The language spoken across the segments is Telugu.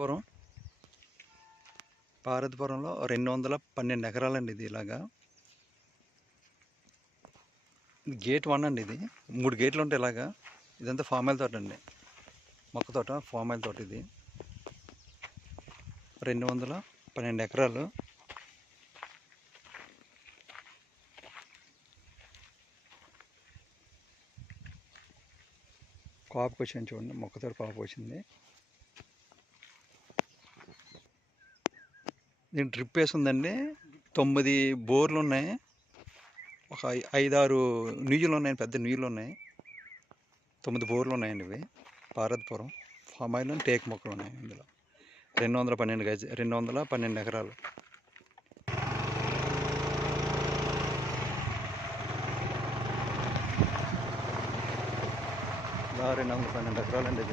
పార్వతీపురం పార్వతీపురంలో రెండు వందల పన్నెండు ఎకరాలండి ఇది ఇలాగా. గేట్ వన్ అండి ఇది. మూడు గేట్లు ఉంటాయి ఇలాగా. ఇదంతా ఫామ్ ఆయిల్ తోట అండి. మొక్క తోట ఫామ్ ఆయిల్ తోట ఇది. రెండు వందల పన్నెండు ఎకరాలు. కాపుకి వచ్చింది చూడండి మొక్కతోటి కాపు వచ్చింది దీని డ్రిప్ వేసి ఉందండి తొమ్మిది బోర్లు ఉన్నాయి ఒక ఐ- ఐదారు నీళ్ళు ఉన్నాయి పెద్ద నీళ్ళు ఉన్నాయి తొమ్మిది బోర్లు ఉన్నాయండి ఇవి. భారత్పురం ఫామ్ ఆయిల్ టేక్ మొక్కలు ఉన్నాయి ఇందులో. రెండు వందల పన్నెండు గజ రెండు వందల పన్నెండు ఎకరాలు. రెండు వందల పన్నెండు ఎకరాలండి ఇది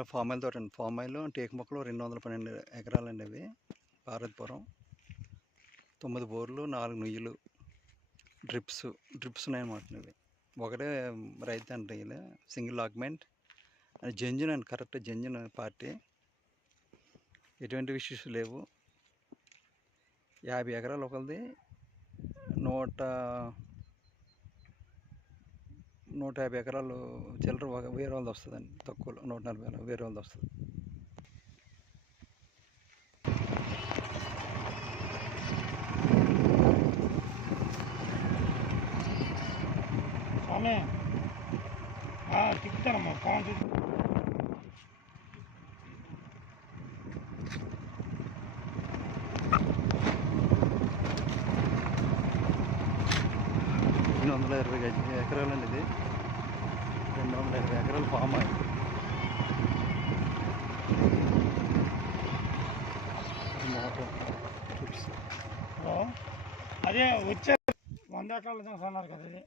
ఇలా ఫామ్ ఆయిల్ తోటండి. ఫామ్ ఆయిల్ టేక్ మొక్కలు రెండు వందల పన్నెండు ఎకరాలండి అవి. పార్వతీపురం తొమ్మిది బోర్లు నాలుగు నుయ్యలు డ్రిప్స్ డ్రిప్స్ ఉన్నాయన్నమాట ఇవి ఒకటే రైతు అండి ఇలా సింగిల్ ఆగ్మెంట్. అది జంజన్ అండి కరెక్ట్ జంజన్ పార్టీ. ఎటువంటి ఇష్యూస్ లేవు. యాభై ఎకరాలు ఒకరిది నూట నూట యాభై ఎకరాలు చిల్లర ఒక వేరే వాళ్ళది వస్తుందండి. తక్కువలో నూట నలభై వేరే వాళ్ళది వస్తుంది. స్వామి తిప్పుతానమ్మా ఫోన్ వందల ఇరవై గజ ఎకరాలండి ఇది. రెండు వందల ఇరవై ఎకరాలు ఫామ్ ఆయిల్ అదే వచ్చే వంద ఎకరాలు అన్నారు కదా ఇది.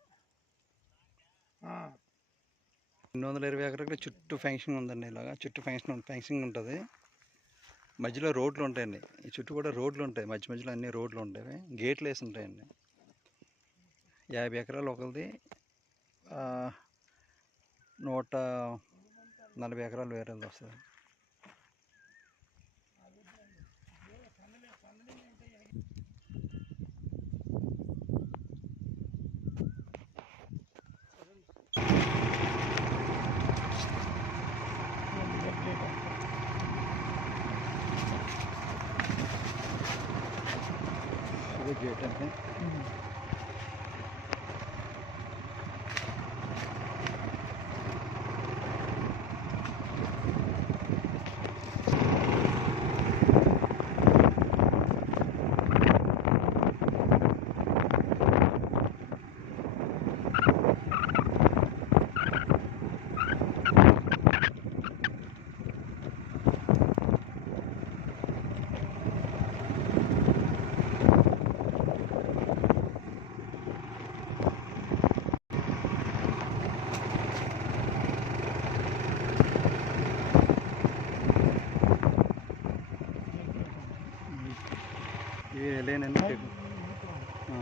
రెండు వందల ఇరవై ఎకరాలకి చుట్టూ ఫెన్సింగ్ ఉందండి ఇలాగా. చుట్టూ ఫెన్సింగ్ ఫెన్సింగ్ ఉంటుంది. మధ్యలో రోడ్లు ఉంటాయండి. ఈ చుట్టూ కూడా రోడ్లు ఉంటాయి. మధ్య మధ్యలో అన్ని రోడ్లు ఉంటాయి. గేట్లు వేసి ఉంటాయండి. యాభై ఎకరాలు ఒకరిది నూట నలభై ఎకరాలు వేరేది వస్తుంది. ఇది గేట్ అండి. ఇవి లేనండి టేకు ఆ,